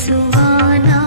యేసువా నా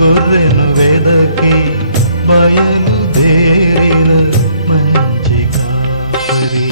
గొర్రెను వెదకి బయలుదేరిన మంచి కాపరి.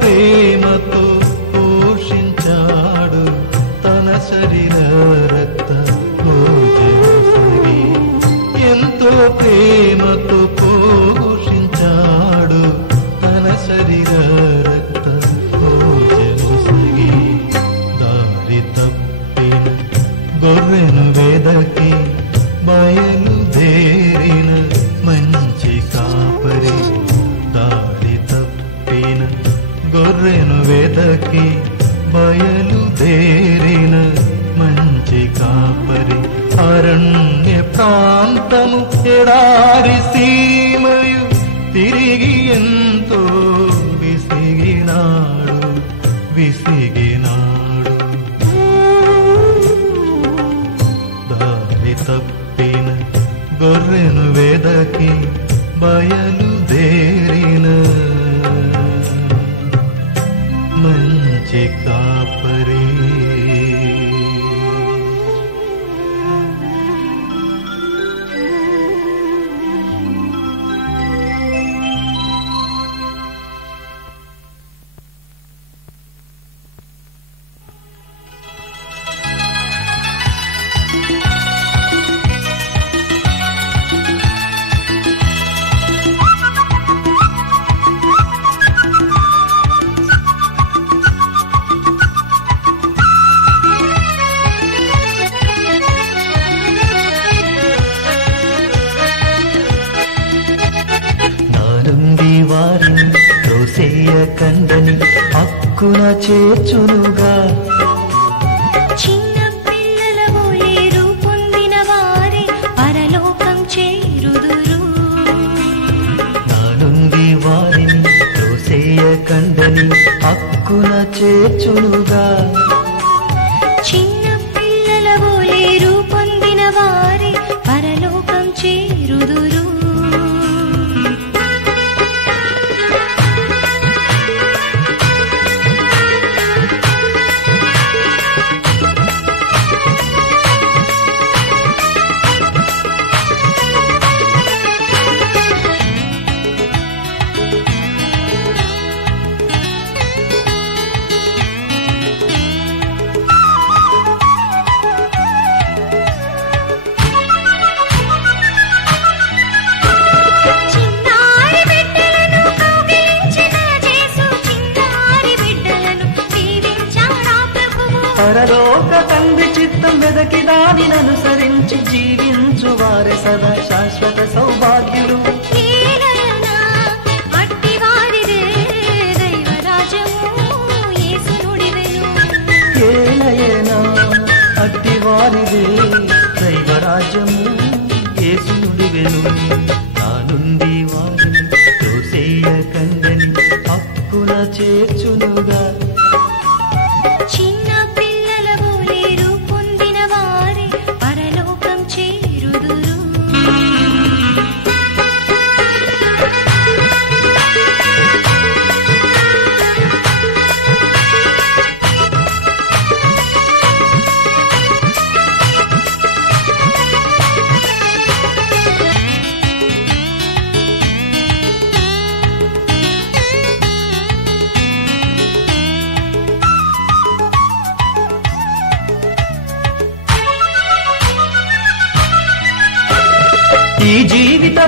ప్రేమతో పోషించాడు తన శరీర రక్త భోజనసగి. ఎంతో ప్రేమతో పోషించాడు తన శరీర రక్త భోజనసగి. దారి తప్పిన గొర్రెను వెదకి బయలుదేరిన మంచి కాపరి. దారి తప్పిన గొర్రెను వెదకి బయలుదేరిన మంచి కాపరి. అరణ్య ప్రాంతము ఎడారి సీమయు తిరిగి ఎంతో విసిగినాడు. దారి తప్పిన గొర్రెను వెదకి బయలుదేరిన మంచి కాపరి. కందని హక్కున చేర్చునుగా. చిన్న పిల్లల వలె రూపొందిన వారే పరలోకం చేరుదురు. నా నుండి వారిని త్రోసేయ కందని హక్కున చేర్చునుగా. చిన్న పిల్లల వలె రూపొందిన వారే పరలోకం చేరుదురు.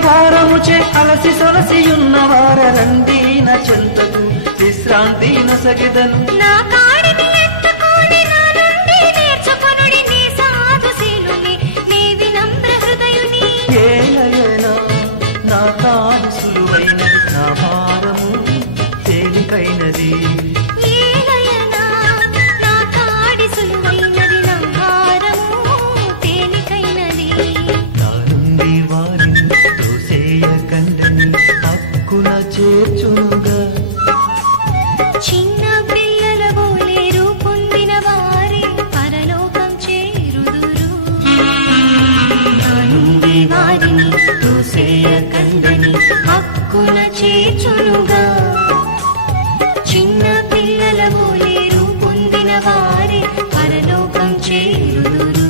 భారముచే అలసి సొలసి ఉన్నవార రండి నా చెంతకు విశ్రాంతి నొసగిదను. నా కాడిని ఎత్తుకొని నా నుండి నేర్చుకొనుడి నీ సాధుశీలుని నీ వినమ్ర హృదయుని. ఏలయనా నా కాడు సులువైనది నా భారము తేలికైనది. ఏలయనా నా కాడి సులువైనది నా భారము తేలికైనది. నా నుండి వారిని త్రోసేయ కండని హక్కున చేర్చునుగా. చిన్న పిల్లల వోలే రూపొందిన వారే పరలోకం చేరుదురు. నా నుండి వారిని త్రోసేయ కండని హక్కున చేర్చునుగా. చిన్న పిల్లల వోలే రూపొందిన వారే పరలోకం చేరుదురు.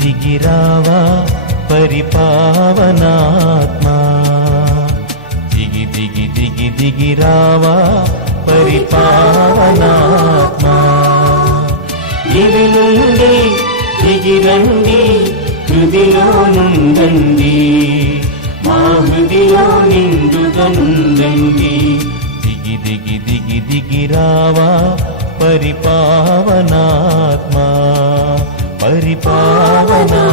దిగిరావా పరిపావనాత్మా. దిగి దిగి దిగి దిగిరావా పరిపావనాత్మా. దివి నుండి దిగిరండి హృదిలో నుండండి మా హృదిలో నిండుగా నుండండి. దిగి దిగి దిగి దిగిరావా పరిపావనాత్మా పరిపావనాత్మా.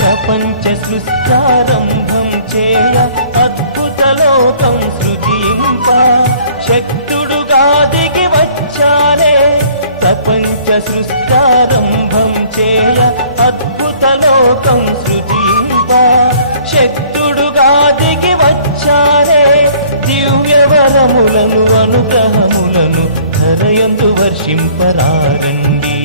ప్రపంచ సృష్టారంభం చేయ అద్భుత లోకం సృజింప శక్తుడుగా దిగి వచ్చారే. ప్రపంచ సృష్టారంభం చేయ అద్భుత లోకం సృజింప శక్తుడుగా దిగి వచ్చారే. దివ్యవరములను అనుగ్రహములను ధరయందు వర్షింపరారండి.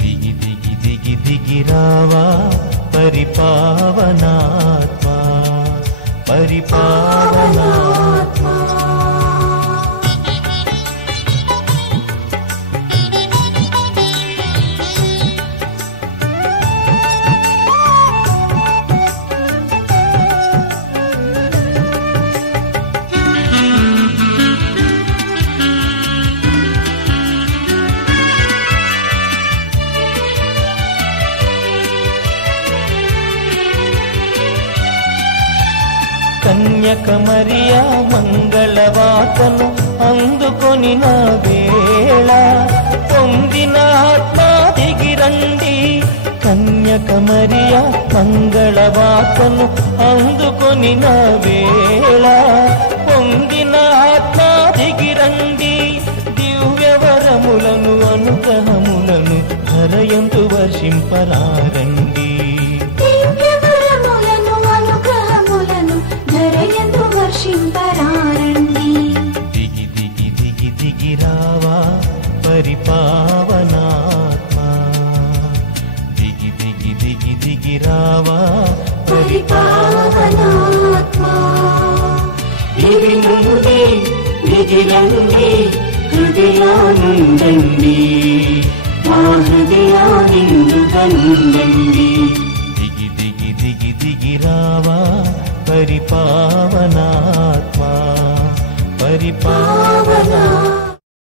దిగి దిగి దిగి దిగిరావా పరిపావనాత్మా పరిపావనాత్మా. కన్యక మరియా మంగళవార్తను అందుకొని నా వేళ పొందిన ఆత్మ దిగిరండి. కన్యక మరియా మంగళవార్తను అందుకొని నా వేళ పొందిన ఆత్మ దిగిరండి. దివ్యవరములను అనుగ్రహములను ధరయందు వర్షింపరారండి. దిగి దిగి దిగి దిగిరావా పరిపావనాత్మా. దిగి దిగి దిగి దిగిరావా పరిపావనాత్మా. దివి నుండి దిగిరండి హృదయా నుండండి మా హృదయా నిండుగా నుండండి. దిగి దిగి దిగి దిగిరావా పరిపావనాత్మా పరిపావనా.